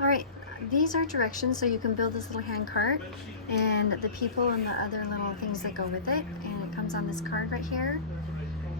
Alright, these are directions so you can build this little hand cart and the people and the other little things that go with it. And it comes on this card right here.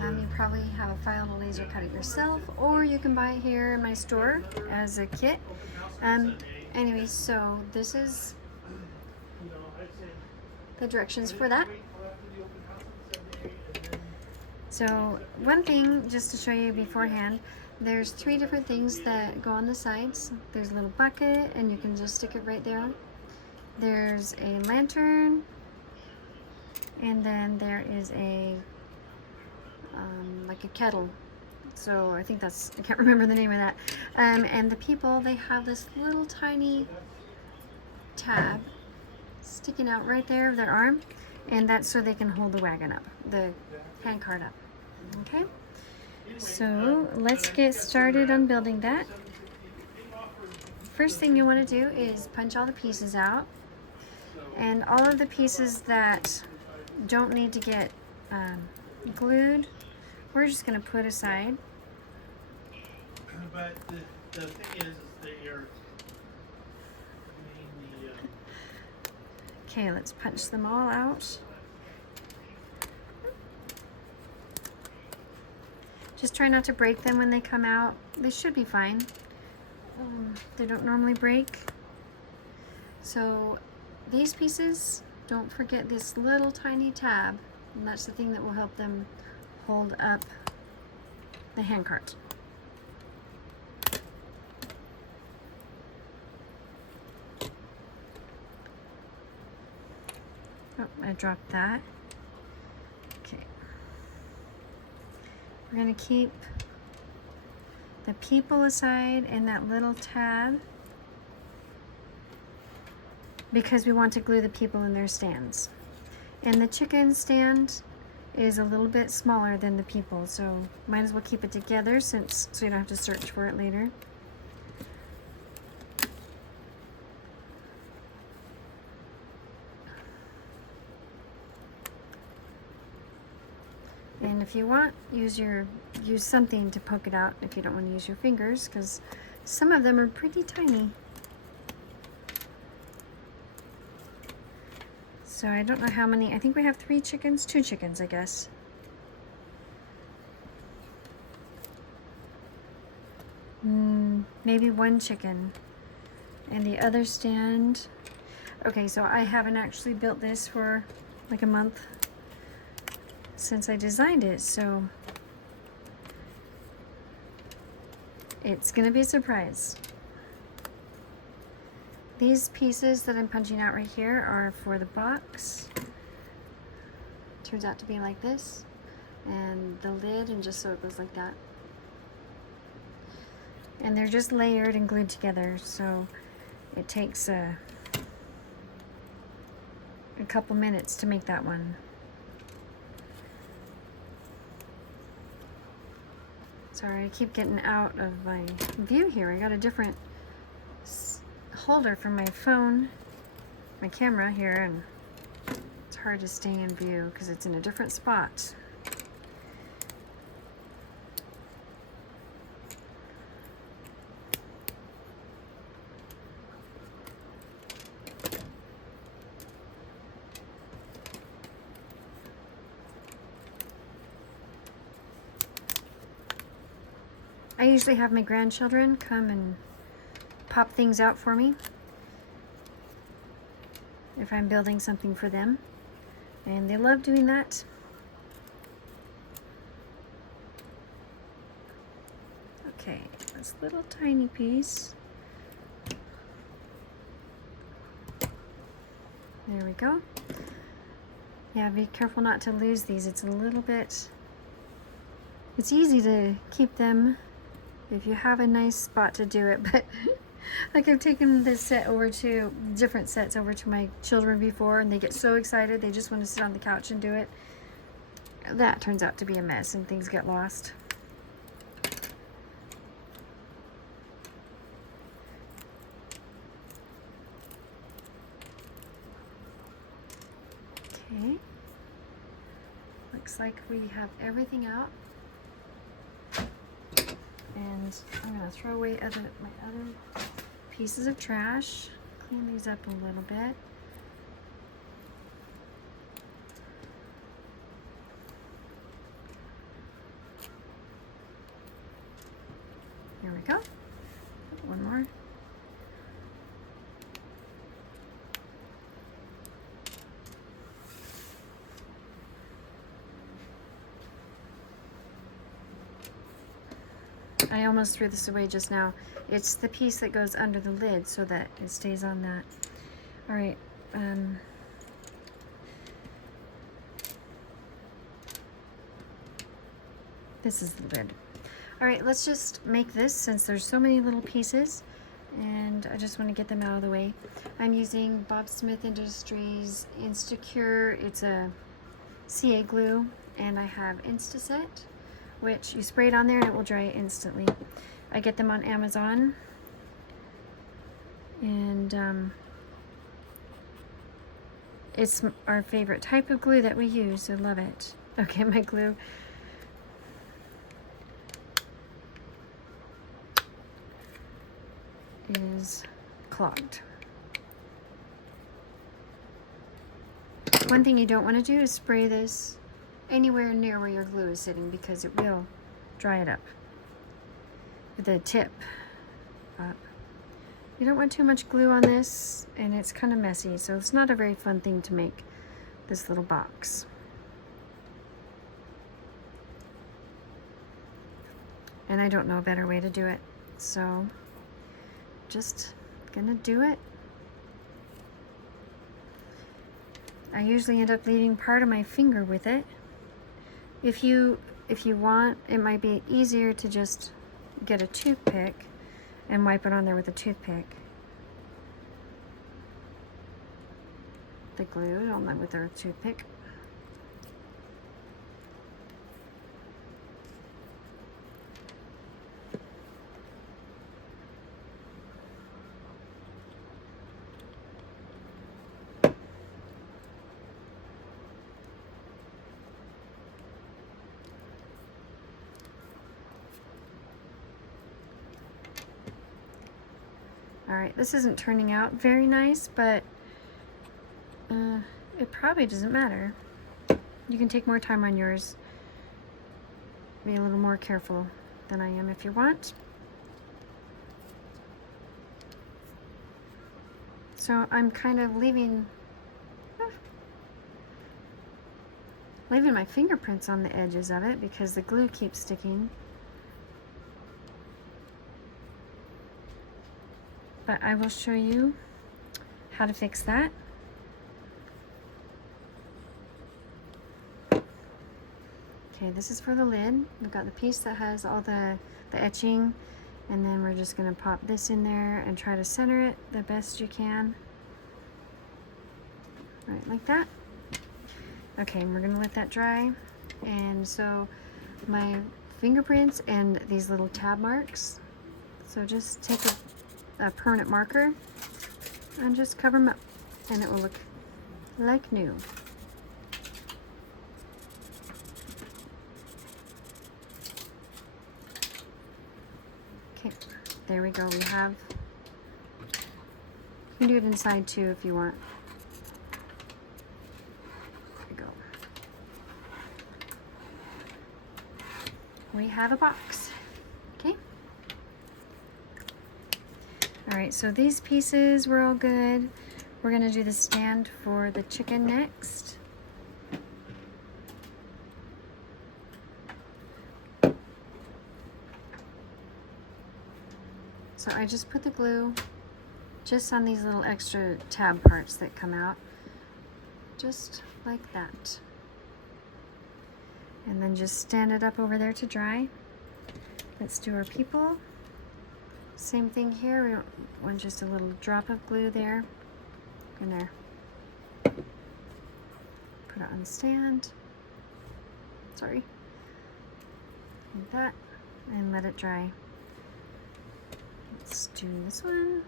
You probably have a file to laser cut it yourself, or you can buy it here in my store as a kit. Anyway, so this is the directions for that. So one thing, just to show you beforehand, there's 3 different things that go on the sides. There's a little bucket, and you can just stick it right there. There's a lantern, and then there is a like a kettle. So I think that's, I can't remember the name of that. And the people, they have this little tiny tab sticking out right there of their arm, and that's so they can hold the wagon up, the hand cart up. Okay, so let's get started on building that. First thing you want to do is punch all the pieces out, and all of the pieces that don't need to get glued, we're just going to put aside. But the thing is that you're Okay, let's punch them all out. Just try not to break them when they come out. They should be fine. They don't normally break. So these pieces, don't forget this little tiny tab, and that's the thing that will help them hold up the hand cart. Oh, I dropped that. Okay. We're going to keep the people aside and that little tab because we want to glue the people in their stands. And the chicken stand is a little bit smaller than the people, so might as well keep it together so you don't have to search for it later. And if you want, use something to poke it out if you don't want to use your fingers, because some of them are pretty tiny. So I don't know how many, I think we have 2 chickens, I guess. Maybe 1 chicken. And the other stand, okay, so I haven't actually built this for like a month since I designed it, so it's gonna be a surprise. These pieces that I'm punching out right here are for the box. Turns out to be like this, and the lid, and just so it goes like that. And they're just layered and glued together, so it takes a couple minutes to make that one. Sorry, I keep getting out of my view here. I got a different holder for my phone, my camera here, and it's hard to stay in view because it's in a different spot. I usually have my grandchildren come and pop things out for me if I'm building something for them, and they love doing that. Okay, this little tiny piece. There we go. Yeah, be careful not to lose these. It's a little bit, it's easy to keep them if you have a nice spot to do it, but like I've taken this set over to, different sets over to my children before, and they get so excited they just want to sit on the couch and do it. That turns out to be a mess and things get lost. Okay, looks like we have everything out. And I'm going to throw away my other pieces of trash. Clean these up a little bit. There we go. One more. I almost threw this away just now. It's the piece that goes under the lid so that it stays on that. All right. This is the lid. All right, let's just make this since there's so many little pieces and I just want to get them out of the way. I'm using Bob Smith Industries Instacure. It's a CA glue, and I have Instaset, which you spray it on there and it will dry instantly. I get them on Amazon, and it's our favorite type of glue that we use, so love it. Okay, my glue is clogged. One thing you don't want to do is spray this anywhere near where your glue is sitting because it will dry it up. With the tip up. You don't want too much glue on this, and it's kind of messy, so it's not a very fun thing to make, this little box. And I don't know a better way to do it, so just gonna do it. I usually end up leaving part of my finger with it. If you want, it might be easier to just get a toothpick and wipe it on there with a toothpick. The glue on that with our toothpick. Alright, this isn't turning out very nice, but it probably doesn't matter. You can take more time on yours. Be a little more careful than I am if you want. So I'm kind of leaving my fingerprints on the edges of it because the glue keeps sticking. But I will show you how to fix that. Okay, this is for the lid. We've got the piece that has all the etching, and then we're just going to pop this in there and try to center it the best you can. Right, like that. Okay, and we're going to let that dry. And so my fingerprints and these little tab marks, so just take a permanent marker and just cover them up, and it will look like new. Okay, there we go. We have, you can do it inside too if you want. There we go. We have a box. Okay. All right, so these pieces were all good. We're gonna do the stand for the chicken next. So I just put the glue just on these little extra tab parts that come out, just like that. And then just stand it up over there to dry. Let's do our people. Same thing here, we want just a little drop of glue there. In there. Put it on the stand. Sorry. Like that, and let it dry. Let's do this one.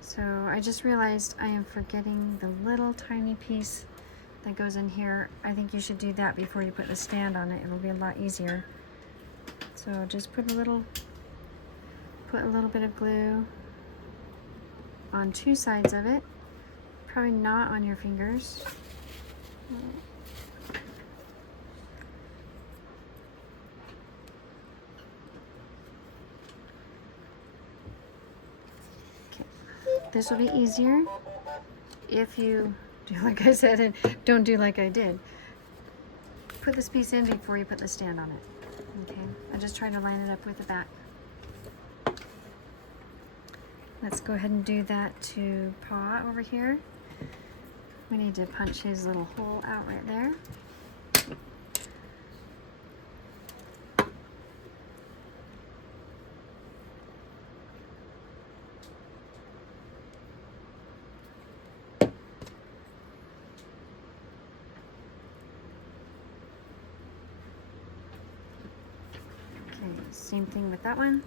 So I just realized I am forgetting the little tiny piece that goes in here. I think you should do that before you put the stand on it. It'll be a lot easier. So just put a little bit of glue on two sides of it. Probably not on your fingers. Okay. This will be easier if you do like I said and don't do like I did. Put this piece in before you put the stand on it. Okay, I just try to line it up with the back. Let's go ahead and do that to Paw over here. We need to punch his little hole out right there. Okay, same thing with that one.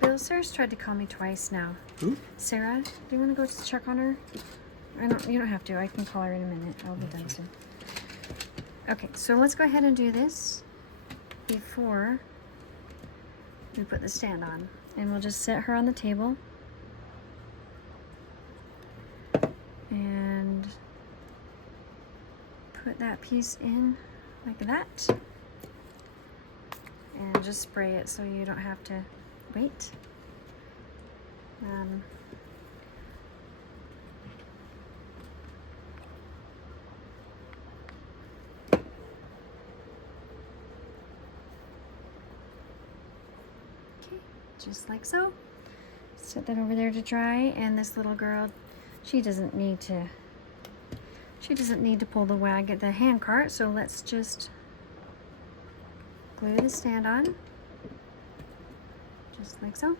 Bill, Sarah's tried to call me twice now. Who? Sarah, do you want to go check on her? You don't have to. I can call her in a minute. I'll be done soon. Okay, so let's go ahead and do this before we put the stand on. And we'll just set her on the table. And put that piece in like that. And just spray it so you don't have to wait. Okay, just like so. Set that over there to dry, and this little girl, she doesn't need to pull the hand cart, so let's just glue the stand on. Just like so.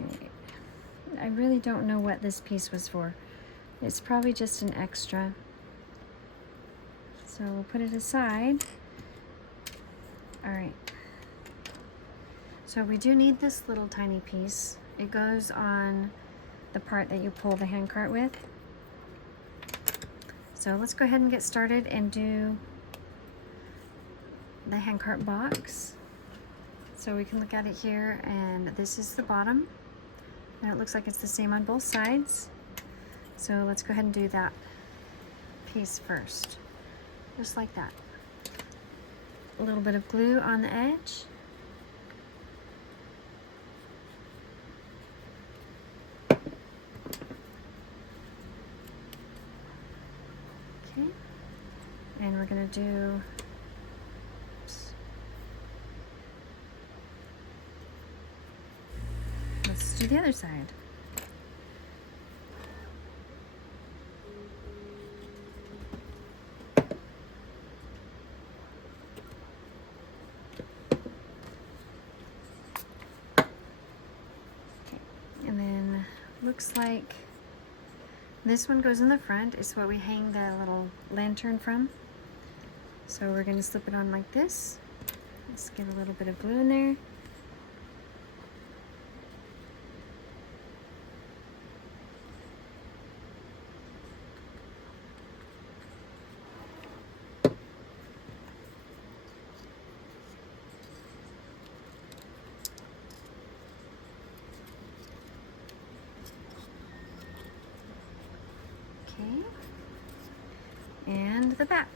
Okay, I really don't know what this piece was for. It's probably just an extra. So we'll put it aside. All right. So we do need this little tiny piece. It goes on the part that you pull the hand cart with. So let's go ahead and get started and do the hand cart box. So we can look at it here, and this is the bottom, and it looks like it's the same on both sides. So let's go ahead and do that piece first, just like that. A little bit of glue on the edge. Okay, and we're gonna do let's do the other side. Okay, and then looks like this one goes in the front. It's what we hang the little lantern from. So we're going to slip it on like this. Let's get a little bit of glue in there. Okay, and the back.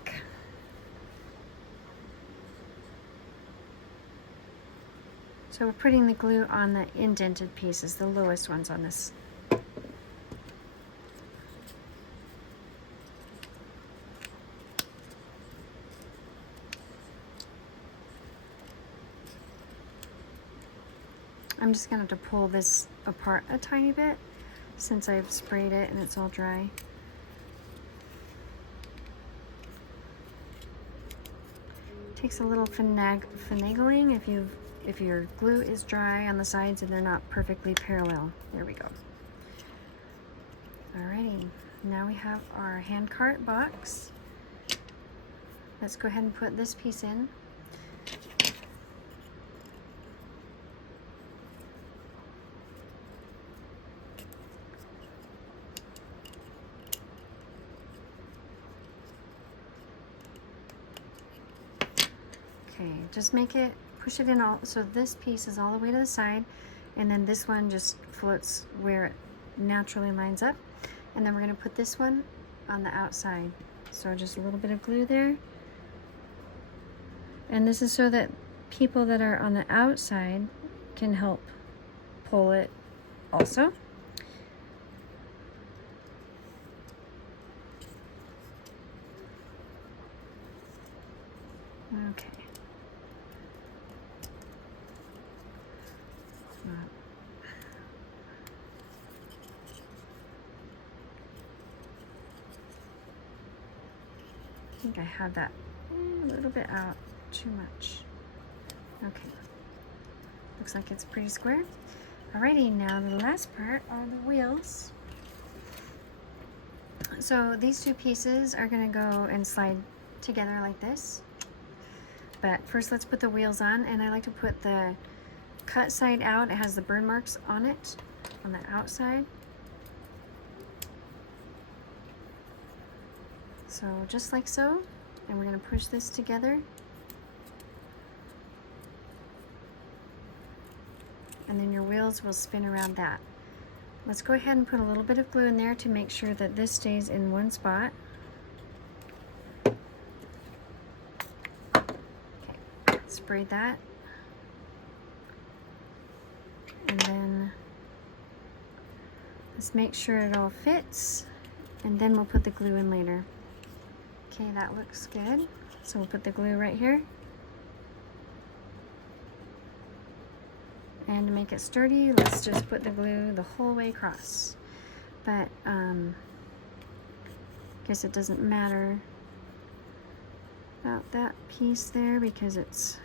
So we're putting the glue on the indented pieces, the lowest ones on this. I'm just going to have to pull this apart a tiny bit since I've sprayed it and it's all dry. Takes a little finagling if your glue is dry on the sides and they're not perfectly parallel. There we go. Alrighty, now we have our hand cart box. Let's go ahead and put this piece in. Okay, just push it in all, so this piece is all the way to the side, and then this one just floats where it naturally lines up. And then we're going to put this one on the outside. So just a little bit of glue there. And this is so that people that are on the outside can help pull it also. Okay. I think I have that a little bit out too much. Okay. Looks like it's pretty square. Alrighty, now the last part are the wheels. So these two pieces are going to go and slide together like this. But first let's put the wheels on, and I like to put the cut side out. It has the burn marks on it, on the outside. So just like so, and we're going to push this together. And then your wheels will spin around that. Let's go ahead and put a little bit of glue in there to make sure that this stays in one spot. Okay, spray that. And then let's make sure it all fits, and then we'll put the glue in later. Okay, that looks good. So we'll put the glue right here. And to make it sturdy, let's just put the glue the whole way across. But I guess it doesn't matter about that piece there because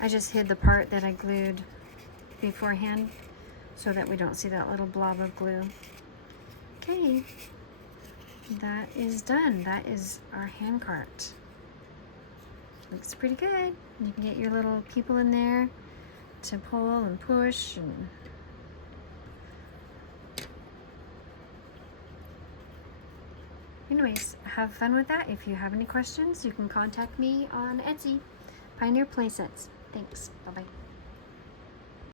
I just hid the part that I glued beforehand so that we don't see that little blob of glue. Okay, that is done. That is our hand cart. Looks pretty good. You can get your little people in there to pull and push. And anyways, have fun with that. If you have any questions, you can contact me on Etsy, Pioneer Playsets. Thanks. Bye-bye.